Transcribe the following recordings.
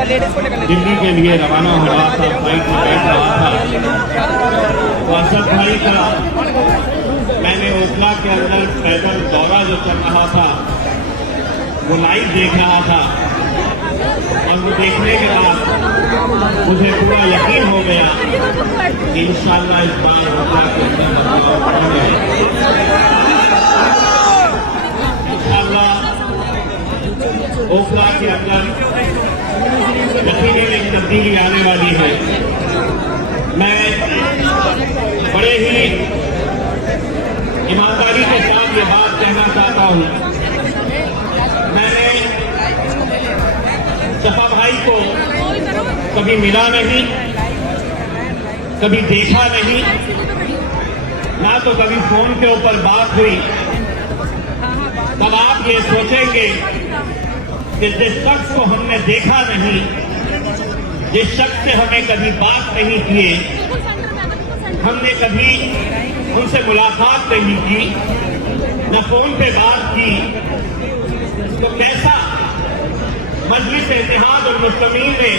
दिल्ली के लिए रवाना हो रहा था, फ्लाइट में बैठ रहा था, तो असद भाई का मैंने ओखला के अंदर पैदल दौरा जो चल रहा था वो लाइव देख रहा था, और वो देखने के बाद मुझे पूरा यकीन हो गया कि इंशाअल्लाह इस बार ओखला के अंदर बदलाव इंशाअल्लाह ओखला के अंदर यकीनी एक तब्दीली आने वाली है। मैं बड़े ही ईमानदारी के साथ ये बात कहना चाहता हूं, मैंने सपा भाई को कभी मिला नहीं, कभी देखा नहीं, ना तो कभी फोन के ऊपर बात हुई। तब आप ये सोचेंगे कि जिस शख्स को हमने देखा नहीं, जिस शख्स से हमें कभी बात नहीं किए, हमने कभी उनसे मुलाकात नहीं की, न फोन पे बात की, तो कैसा मजलिस इत्तेहाद और मुस्लिमीन ने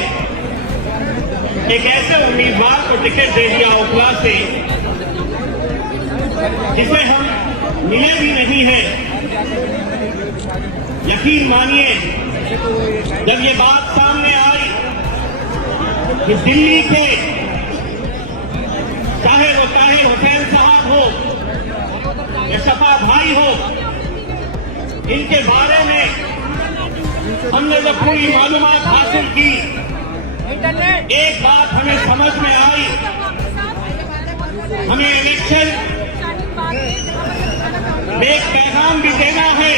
एक ऐसे उम्मीदवार को टिकट दे दिया ओखला से जिसे हम मिले भी नहीं है। यकीन मानिए, जब ये बात सामने आई कि दिल्ली के चाहे वो ताहिर हुसैन साहब हो या सपा भाई हो, इनके बारे में हमने जब पूरी मालूमात हासिल की, एक बात हमें समझ में आई, हमें इलेक्शन में एक पैगाम भी देना है।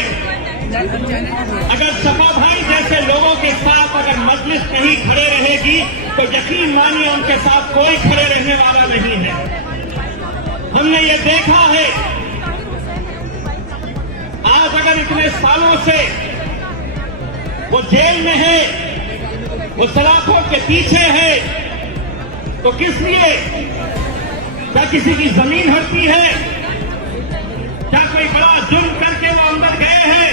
अगर सपा भाई जैसे लोगों के साथ अगर मजलिस नहीं खड़े रहेगी तो यकीन मानिए उनके साथ कोई खड़े रहने वाला नहीं है। हमने ये देखा है, आज अगर इतने सालों से वो जेल में है, वो सलाखों के पीछे है, तो किस लिए? क्या किसी की जमीन हड़पी है? क्या कोई बड़ा जुर्म करके वो अंदर गए हैं?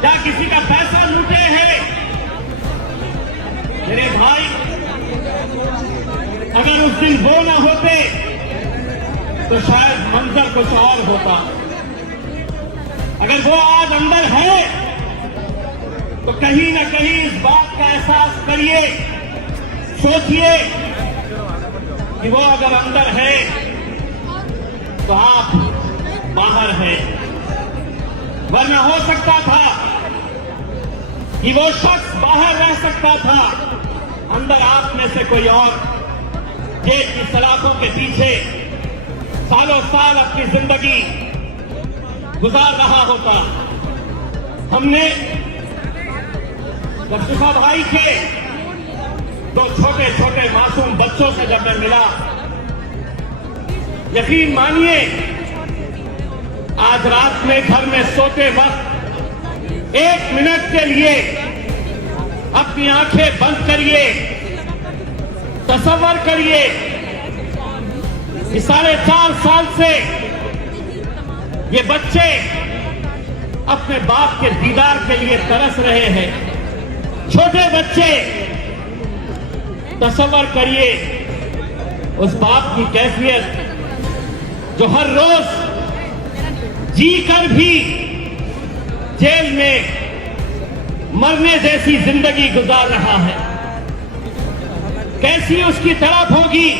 क्या किसी का पैसा लूटे हैं? मेरे भाई, अगर उस दिन वो न होते तो शायद मंजर कुछ और होता। अगर वो आज अंदर है तो कहीं न कहीं इस बात का एहसास करिए, सोचिए कि वो अगर अंदर है तो आप बाहर हैं। वरना हो सकता था कि वो शख्स बाहर रह सकता था, अंदर आप में से कोई और जेल की सलाखों के पीछे सालों साल अपनी जिंदगी गुजार रहा होता। हमने मुस्तफा भाई के दो छोटे छोटे मासूम बच्चों से जब मैं मिला, यकीन मानिए आज रात में घर में सोते वक्त 1 मिनट के लिए अपनी आंखें बंद करिए, तसव्वुर करिए कि 4.5 साल से ये बच्चे अपने बाप के दीदार के लिए तरस रहे हैं। छोटे बच्चे, तसव्वुर करिए उस बाप की कैफियत जो हर रोज जी कर भी जेल में मरने जैसी जिंदगी गुजार रहा है। कैसी उसकी तड़प होगी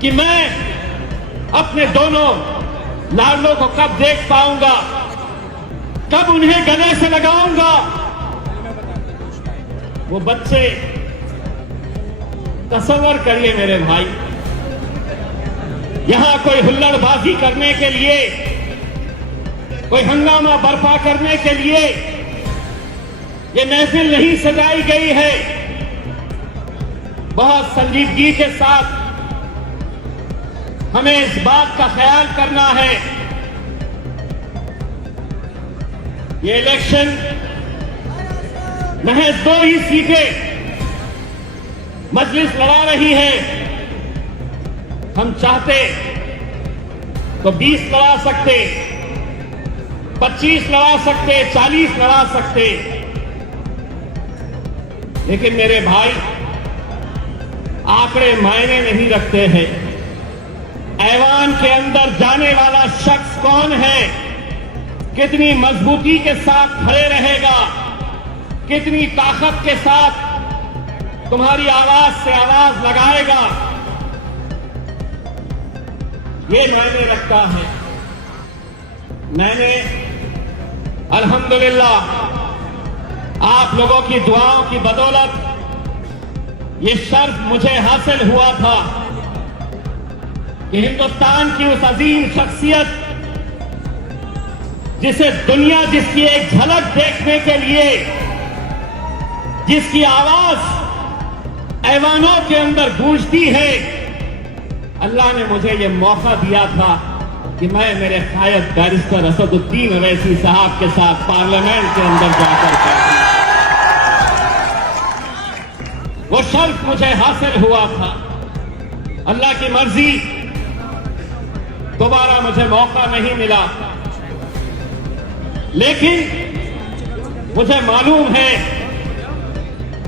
कि मैं अपने दोनों लाडलों को कब देख पाऊंगा, कब उन्हें गले से लगाऊंगा। वो बच्चे, तसव्वुर करिए मेरे भाई, यहां कोई हुल्लड़बाजी करने के लिए, कोई हंगामा बर्पा करने के लिए ये महफिल नहीं सजाई गई है। बहुत संजीदगी के साथ हमें इस बात का ख्याल करना है, ये इलेक्शन महज 2 ही सीटें मजलिस लड़ा रही है। हम चाहते तो 20 लड़ा सकते, 25 लड़ा सकते, 40 लड़ा सकते, लेकिन मेरे भाई, आंकड़े मायने नहीं रखते हैं। ऐवान के अंदर जाने वाला शख्स कौन है, कितनी मजबूती के साथ खड़े रहेगा, कितनी ताकत के साथ तुम्हारी आवाज से आवाज लगाएगा, ये मायने रखता है। मैंने अल्हम्दुलिल्लाह आप लोगों की दुआओं की बदौलत ये शर्फ मुझे हासिल हुआ था कि हिंदुस्तान की उस अजीम शख्सियत जिसे दुनिया जिसकी एक झलक देखने के लिए, जिसकी आवाज ऐवानों के अंदर गूंजती है, अल्लाह ने मुझे ये मौका दिया था कि मैं मेरे कायद बैरिस्टर असदुद्दीन अवैसी साहब के साथ पार्लियामेंट के अंदर जाकर के वो शर्फ मुझे हासिल हुआ था। अल्लाह की मर्जी दोबारा मुझे मौका नहीं मिला, लेकिन मुझे मालूम है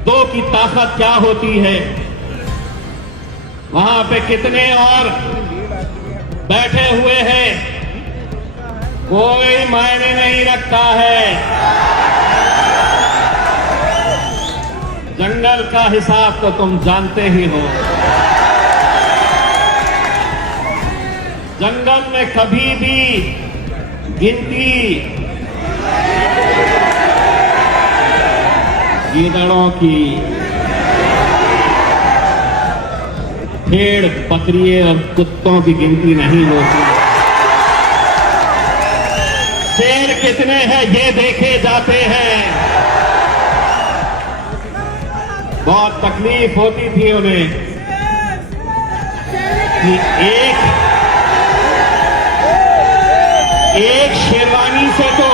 दो की ताकत क्या होती है। वहां पे कितने और बैठे हुए हैं, कोई मायने नहीं रखता है। जंगल का हिसाब तो तुम जानते ही हो। जंगल में कभी भी गिनती गीदड़ों की, भेड़, बकरियों और कुत्तों की गिनती नहीं होती। शेर कितने हैं ये देखे जाते हैं। बहुत तकलीफ होती थी उन्हें कि एक शेरवानी से तो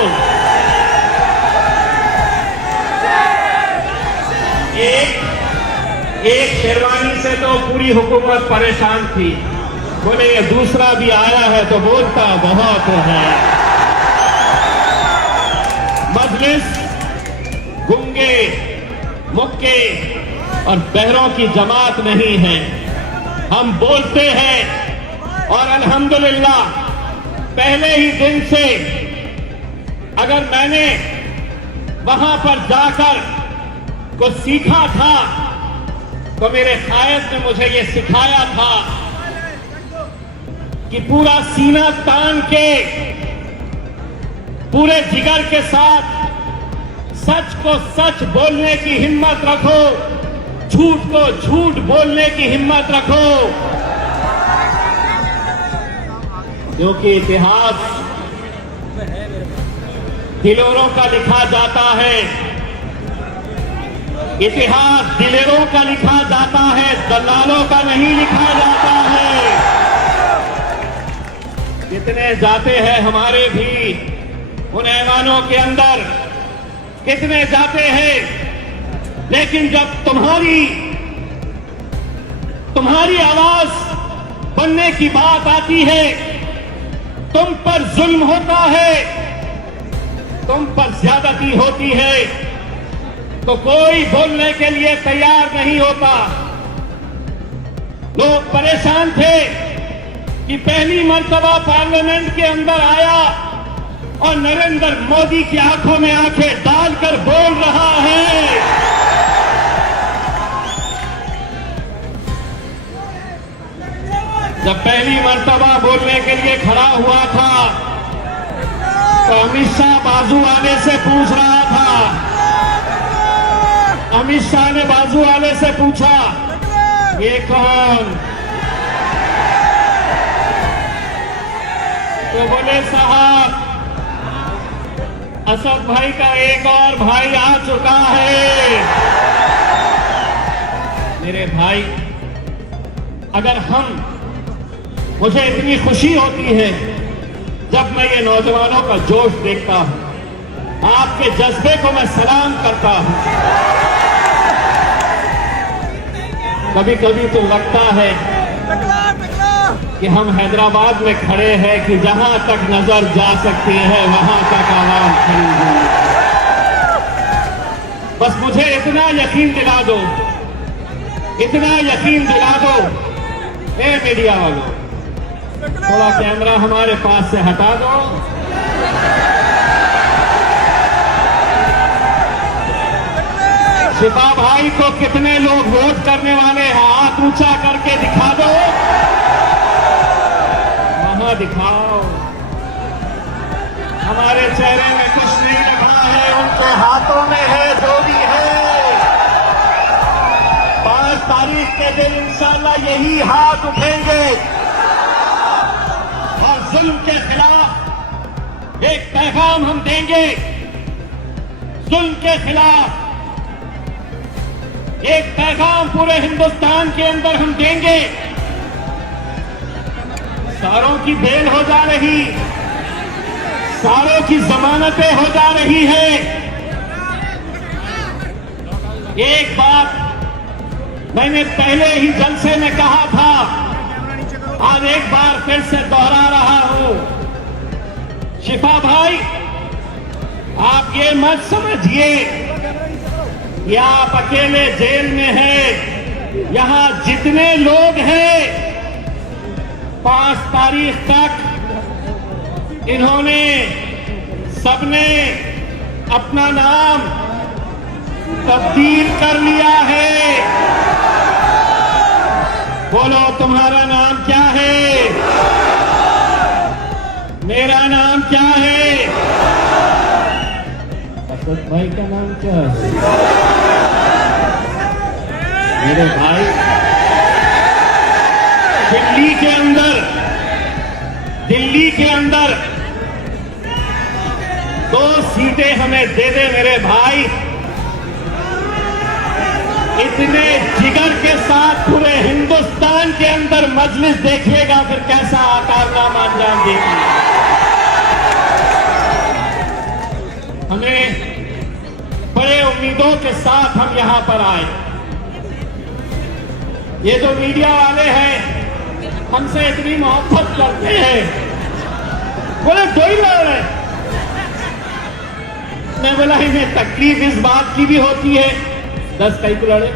एक शेरवानी से तो पूरी हुकूमत परेशान थी। बोले ये दूसरा भी आया है तो बोलता बहुत है। मजलिस गूंगे, मुक्के और बहरों की जमात नहीं है। हम बोलते हैं और अल्हम्दुलिल्लाह पहले ही दिन से अगर मैंने वहां पर जाकर कुछ सीखा था तो मेरे कायद ने मुझे ये सिखाया था कि पूरा सीना तान के, पूरे जिगर के साथ सच को सच बोलने की हिम्मत रखो, झूठ को झूठ बोलने की हिम्मत रखो, क्योंकि इतिहास दिलेरों का लिखा जाता है। इतिहास दिलेरों का लिखा जाता है, दलालों का नहीं लिखा जाता है। कितने जाते हैं हमारे भी उन ऐवानों के अंदर, कितने जाते हैं, लेकिन जब तुम्हारी आवाज बनने की बात आती है, तुम पर जुल्म होता है, तुम पर ज्यादती होती है, तो कोई बोलने के लिए तैयार नहीं होता। लोग परेशान थे कि पहली मर्तबा पार्लियामेंट के अंदर आया और नरेंद्र मोदी की आंखों में आंखें डालकर बोल रहा है। जब पहली मर्तबा बोलने के लिए खड़ा हुआ था तो अमित शाह बाजू वाले से पूछ रहा था। अमित शाह ने बाजू वाले से पूछा, ये कौन? तो बोले, साहब असद भाई का एक और भाई आ चुका है। मेरे भाई, अगर मुझे इतनी खुशी होती है जब मैं ये नौजवानों का जोश देखता हूं, आपके जज्बे को मैं सलाम करता हूं। कभी कभी तो लगता है कि हम हैदराबाद में खड़े हैं कि जहां तक नजर जा सकती है वहां तक आवाज खड़ी है। बस मुझे इतना यकीन दिला दो, इतना यकीन दिला दो। ए मीडिया वालों, थोड़ा कैमरा हमारे पास से हटा दो। शिफा भाई को कितने लोग वोट करने वाले हैं, हाथ ऊंचा करके दिखा दो, वहां दिखाओ। हमारे चेहरे में कुछ नहीं लिखा है, उनके हाथों में है जो भी है। 5 तारीख के दिन इंशाल्लाह यही हाथ उठेंगे और जुल्म के खिलाफ एक पैगाम हम देंगे। जुल्म के खिलाफ एक पैगाम पूरे हिंदुस्तान के अंदर हम देंगे। सारों की बेल हो जा रही, सारों की जमानतें हो जा रही है। एक बात मैंने पहले ही जलसे में कहा था, आज एक बार फिर से दोहरा रहा हूं। शिफा भाई, आप ये मत समझिए या आप अकेले जेल में हैं। यहां जितने लोग हैं 5 तारीख तक इन्होंने सबने अपना नाम तब्दील कर लिया है। बोलो, तुम्हारा नाम क्या है? मेरा नाम क्या है? असद भाई का नाम क्या है? मेरे भाई, दिल्ली के अंदर 2 सीटें हमें दे दे मेरे भाई। इतने जिगर के साथ पूरे हिंदुस्तान के अंदर मजलिस देखिएगा, फिर कैसा कारनामा अंजाम देगी। हमें बड़े उम्मीदों के साथ हम यहां पर आए। ये जो मीडिया वाले हैं हमसे इतनी मोहब्बत करते हैं, बोले 2 ही लड़ रहे। मैं बोला इन्हें तकलीफ इस बात की भी होती है 10 कई को लड़े,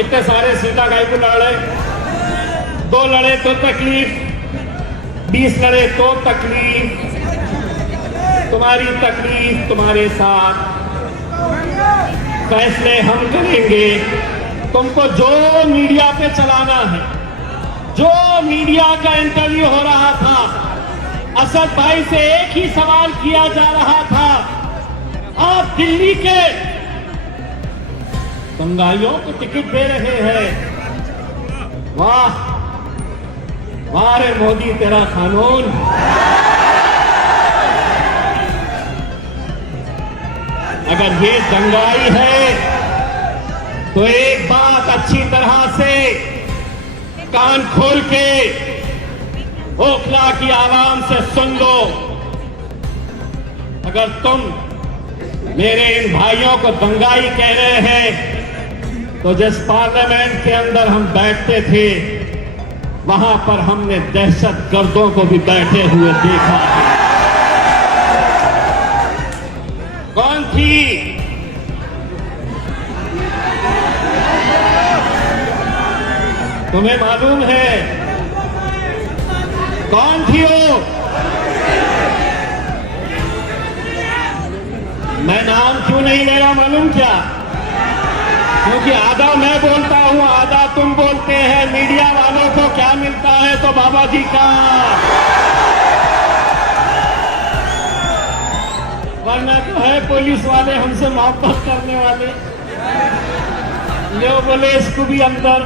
इतने सारे सीटा कई को लड़े। 2 लड़े तो तकलीफ, 20 लड़े तो तकलीफ। तुम्हारी तकलीफ तुम्हारे साथ, फैसले हम करेंगे। तुमको जो मीडिया पे चलाना है, जो मीडिया का इंटरव्यू हो रहा था, असद भाई से एक ही सवाल किया जा रहा था, आप दिल्ली के दंगाइयों को टिकट दे रहे हैं। वाह वाह रे मोदी, तेरा कानून। अगर ये दंगाई है तो एक बात अच्छी तरह से कान खोल के ओखला की आवाम से सुन लो। अगर तुम मेरे इन भाइयों को दंगाई कह रहे हैं, तो जिस पार्लियामेंट के अंदर हम बैठते थे, वहां पर हमने दहशत गर्दों को भी बैठे हुए देखा है। कौन थी? तुम्हें मालूम है कौन थी वो? मैं नाम क्यों नहीं ले रहा मालूम क्या? क्योंकि आधा मैं बोलता हूं, आधा तुम बोलते हैं। मीडिया वालों को क्या मिलता है तो बाबा जी का, वरना तो है पुलिस वाले हमसे मोहब्बत करने वाले। ले बोले इसको भी अंदर,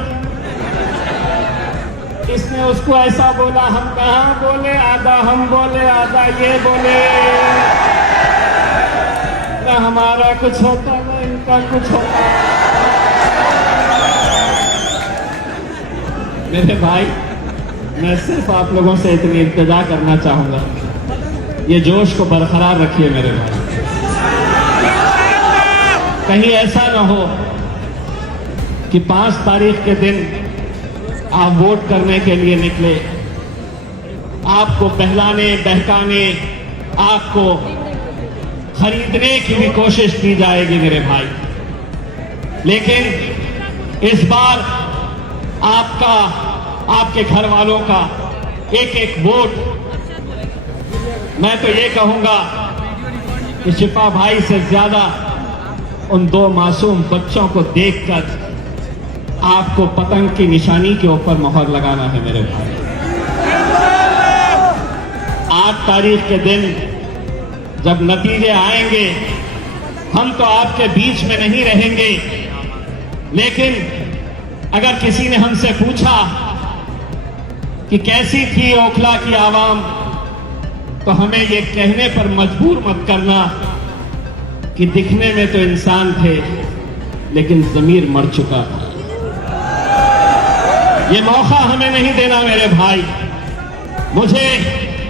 इसने उसको ऐसा बोला, हम कहां बोले, आधा हम बोले आधा ये बोले। ना हमारा कुछ होता ना इनका कुछ होता। मेरे भाई, मैं सिर्फ आप लोगों से इतनी इल्तिजा करना चाहूंगा, ये जोश को बरकरार रखिए मेरे भाई। कहीं ऐसा ना हो कि 5 तारीख के दिन आप वोट करने के लिए निकले, आपको बहलाने बहकाने, आपको खरीदने की भी कोशिश की जाएगी मेरे भाई। लेकिन इस बार आपका, आपके घर वालों का एक एक वोट, मैं तो ये कहूंगा कि शिफा भाई से ज्यादा उन दो मासूम बच्चों को देखकर आपको पतंग की निशानी के ऊपर मोहर लगाना है मेरे भाई। 8 तारीख के दिन जब नतीजे आएंगे, हम तो आपके बीच में नहीं रहेंगे, लेकिन अगर किसी ने हमसे पूछा कि कैसी थी ओखला की आवाम, तो हमें ये कहने पर मजबूर मत करना कि दिखने में तो इंसान थे लेकिन ज़मीर मर चुका था। ये मौका हमें नहीं देना मेरे भाई। मुझे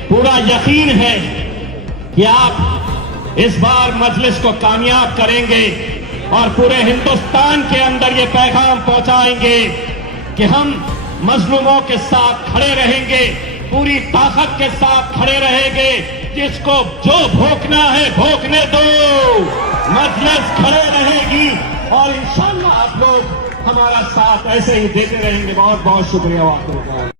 पूरा यकीन है कि आप इस बार मजलिस को कामयाब करेंगे और पूरे हिंदुस्तान के अंदर ये पैगाम पहुंचाएंगे कि हम मजलूमों के साथ खड़े रहेंगे, पूरी ताकत के साथ खड़े रहेंगे। जिसको जो भोंकना है भोंकने दो, मजलिस खड़े रहेगी और इंशाअल्लाह आप लोग हमारा साथ ऐसे ही देते रहेंगे। बहुत बहुत शुक्रिया आपको।